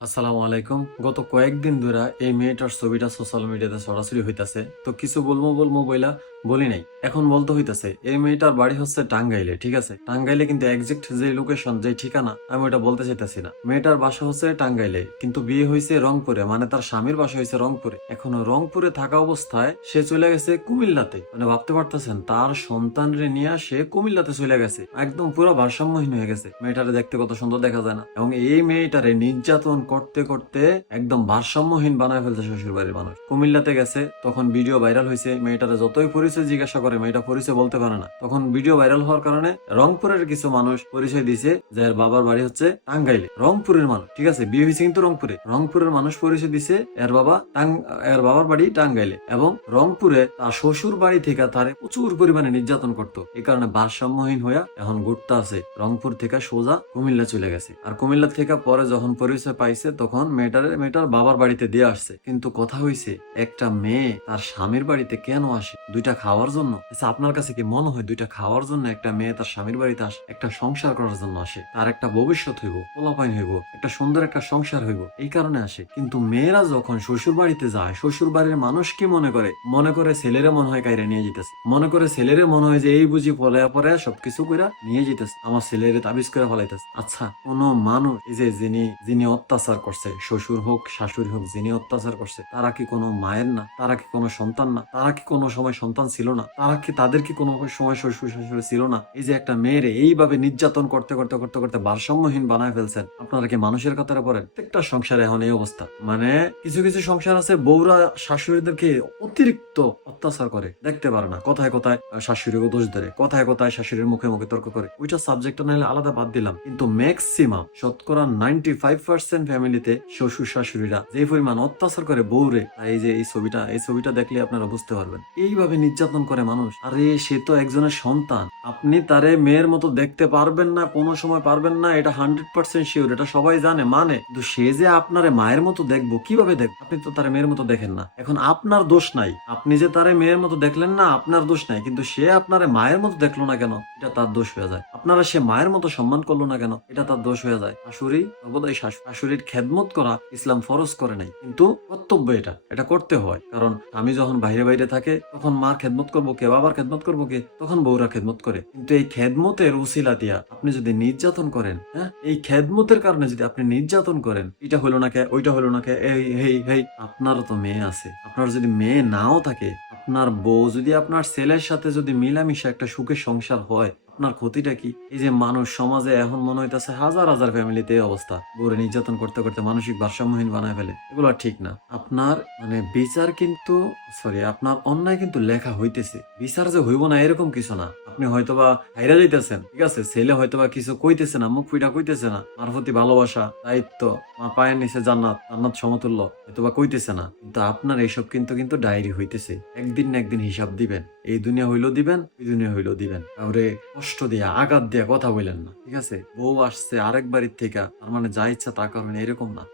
আসসালামু আলাইকুম। গত কয়েকদিন ধরে এই মেয়েটার ছবিটা সোশ্যাল মিডিয়াতে সরাসরি হইতাছে। তো কিছু বলব বলব বইলা বলি নাই। এখন বলতে হইতাছে, এই মেয়েটার বাড়ি হচ্ছে টাঙ্গাইলে, ঠিক আছে? টাঙ্গাইলে কিন্তু একজ্যাক্ট যে লোকেশন যে ঠিকানা, আমি ওটা বলতে চাইতাছি না। মেয়েটার বাসা হচ্ছে টাঙ্গাইলে, কিন্তু বিয়ে হয়েছে রংপুরে মানে তার স্বামীর বাসা হয়েছে রংপুরে। এখন রংপুরে থাকা অবস্থায় সে চলে গেছে কুমিল্লাতে। মানে ভাবতে পারতেছেন, তার সন্তানরে নিয়ে সে কুমিল্লাতে চলে গেছে। একদম পুরো ভারসাম্যহীন হয়ে গেছে। মেয়েটারে দেখতে কত সুন্দর দেখা যায় না। এবং এই মেয়েটারে নির্যাতন করতে করতে একদম ভারসাম্যহীন বানায় ফেলছে শ্বশুর বাড়ির মানুষ। কুমিল্লাতে গেছে, তখন ভিডিও ভাইরাল হয়েছে মেয়েটারে যতই পরিচয় জিজ্ঞাসা করে মেয়েটা পরিচয় বলতে পারে না। তখন ভিডিও ভাইরাল হওয়ার কারণে রংপুরের কিছু মানুষ পরিচয় দিছে যে এর বাবার বাড়ি হচ্ছে টাঙ্গাইলে। রংপুরের মানুষ, ঠিক আছে? বিয়ে হয়েছে কিন্তু রংপুরে। রংপুরের মানুষ পরিচয় দিছে এর বাবা টাং- এর বাবার বাড়ি টাঙ্গাইলে এবং রংপুরে তার শ্বশুর বাড়ি থেকে তারে প্রচুর পরিমাণে নির্যাতন করতো। এই কারণে ভারসাম্যহীন হইয়া এখন ঘুরতে আছে। রংপুর থেকে সোজা কুমিল্লা চলে গেছে। আর কুমিল্লা থেকে পরে যখন পরিচয় পাইছে, তখন মেয়েটার মেয়েটার বাবার বাড়িতে দিয়ে আসছে। কিন্তু কথা হইছে, একটা মেয়ে তার স্বামীর বাড়িতে কেন আসে? দুইটা খাওয়ার জন্য? আচ্ছা আপনার কাছে কি মনে হয় দুইটা খাওয়ার জন্য একটা মেয়ে তার স্বামীর বাড়িতে আসে, একটা সংসার করার জন্য আসে? তার একটা ভবিষ্যৎ হইব, পোলাপাইন হইব, একটা সুন্দর একটা সংসার হইব, এই কারণে আসে। কিন্তু মেয়েরা যখন শ্বশুর বাড়িতে যায় শ্বশুর বাড়ির মানুষ কি মনে করে? মনে করে ছেলেরা মনে হয় কাইরে নিয়ে যেতেছে মনে করে ছেলেরে মনে হয় যে এই বুঝি পরে পরে সবকিছু করে নিয়ে যেতেছে আমার ছেলেরে তাবিজ করে ফলাইতেছে। আচ্ছা কোন মানুষ, এই যে যিনি যিনি অত্যাচার করছে, শ্বশুর হোক, শাশুড়ি হোক, যিনি অত্যাচার করছে, তারা কি কোনো মায়ের না? তারা কি কোনো সন্তান না? তারা কি কোনো সময় সন্তান ছিল না। তারা কি তাদের কি কোনো সময় শ্বশুর শাশুড়ি ছিল না? এই যে একটা মেয়েরে এইভাবে নির্যাতন করতে করতে করতে করতে ভারসাম্যহীন বানায় ফেলছেন, আপনারা কি মানুষের কথাটা পড়েন প্রত্যেকটা সংসারে এখন এই অবস্থা। মানে কিছু কিছু সংসার আছে, বউরা শাশুড়িদেরকে অতিরিক্ত অত্যাচার করে, দেখতে পারে না। কথায় কথায় শাশুড়িকে দোষ ধরে, কথায় কথায় শাশুড়ির মুখে মুখে তর্ক করে। ওইটা সাবজেক্টটা নাহলে আলাদা বাদ দিলাম। কিন্তু ম্যাক্সিমাম শতকরা নাইনটি ফাইভ পার্সেন্ট ফ্যামিলিতে শ্বশুর, শাশুড়িরা যে পরিমাণ অত্যাচার করে বউরে এই যে এই ছবিটা এই ছবিটা দেখলে আপনারা বুঝতে পারবেন। এইভাবে নির্যাতন করে মানুষ। আরে, সে তো একজনের সন্তান। আপনি তারে মেয়ের মতো দেখতে পারবেন না, কোনো সময় পারবেন না, এটা হান্ড্রেড পার্সেন্ট শিওর, এটা সবাই জানে মানে। কিন্তু সে যে আপনারে মায়ের মতো দেখব, কীভাবে দেখব? আপনি তো তারে মেয়ের মতো দেখেন না। এখন আপনার দোষ নাই। আপনি যে তারে মেয়ের মতো দেখলেন না, আপনার দোষ নাই। কিন্তু সে আপনারে মায়ের মতো দেখল না কেন, এটা তার দোষ হয়ে যায়। আপনারা সে মায়ের মতো সম্মান করল না কেন, এটা তার দোষ হয়ে যায়। শাশুড়ি সর্বদাই শাশু- শাশুড়ির খেদমত করা ইসলাম ফরজ করে নাই। কিন্তু কর্তব্য এটা এটা করতে হয়। কারণ আমি যখন বাইরে বাইরে থাকে, তখন মার খেদমত করব কে বাবার খেদমত করব কে? তখন বউরা খেদমত করে। কিন্তু এই খেদমতের উসিলা দিয়া আপনি যদি নির্যাতন করেন হ্যাঁ? এই খেদমতের কারণে যদি আপনি নির্যাতন করেন, এটা হলো না কে, ওইটা হলো না কে, এই, হেই হেই, আপনারও তো মেয়ে আছে। আপনার যদি মেয়ে নাও থাকে, আপনার বউ যদি আপনার ছেলের সাথে যদি মিলামিশা একটা সুখের সংসার হয় আপনার ক্ষতিটা কি? এই যে মানুষ সমাজে এখন মনে হইতেছে হাজার হাজার ফ্যামিলিতে এই অবস্থা। বউরে নির্যাতন করতে করতে মানসিক ভারসাম্যহীন বানায় ফেলে। এগুলো ঠিক না। আপনার মানে বিচার কিন্তু সরি আপনার অন্যায় কিন্তু লেখা হইতেছে। বিচার যে হইব না এরকম কিছু না। আপনি হয়তোবা হাইরা যাইতেছেন, ঠিক আছে? ছেলে হয়তোবা কিছু কইতেছে না, মুখ ফুইটা কইতেছে না। মার প্রতি ভালোবাসা, দায়িত্ব, মা পায়ের নিচে জান্নাত জান্নাত সমতুল্য, হয়তোবা কইতেছে না। কিন্তু আপনার এইসব কিন্তু কিন্তু ডায়েরি হইতেছে। একদিন না একদিন হিসাব দিবেন। এই দুনিয়া হইল দিবেন ওই দুনিয়া হইল দিবেন। কাউরে কষ্ট দিয়া, আঘাত দিয়া কথা বললেন না, ঠিক আছে? বউ আসছে আরেক বাড়ির থেকে, তার মানে যা ইচ্ছা তা করবেন এরকম না।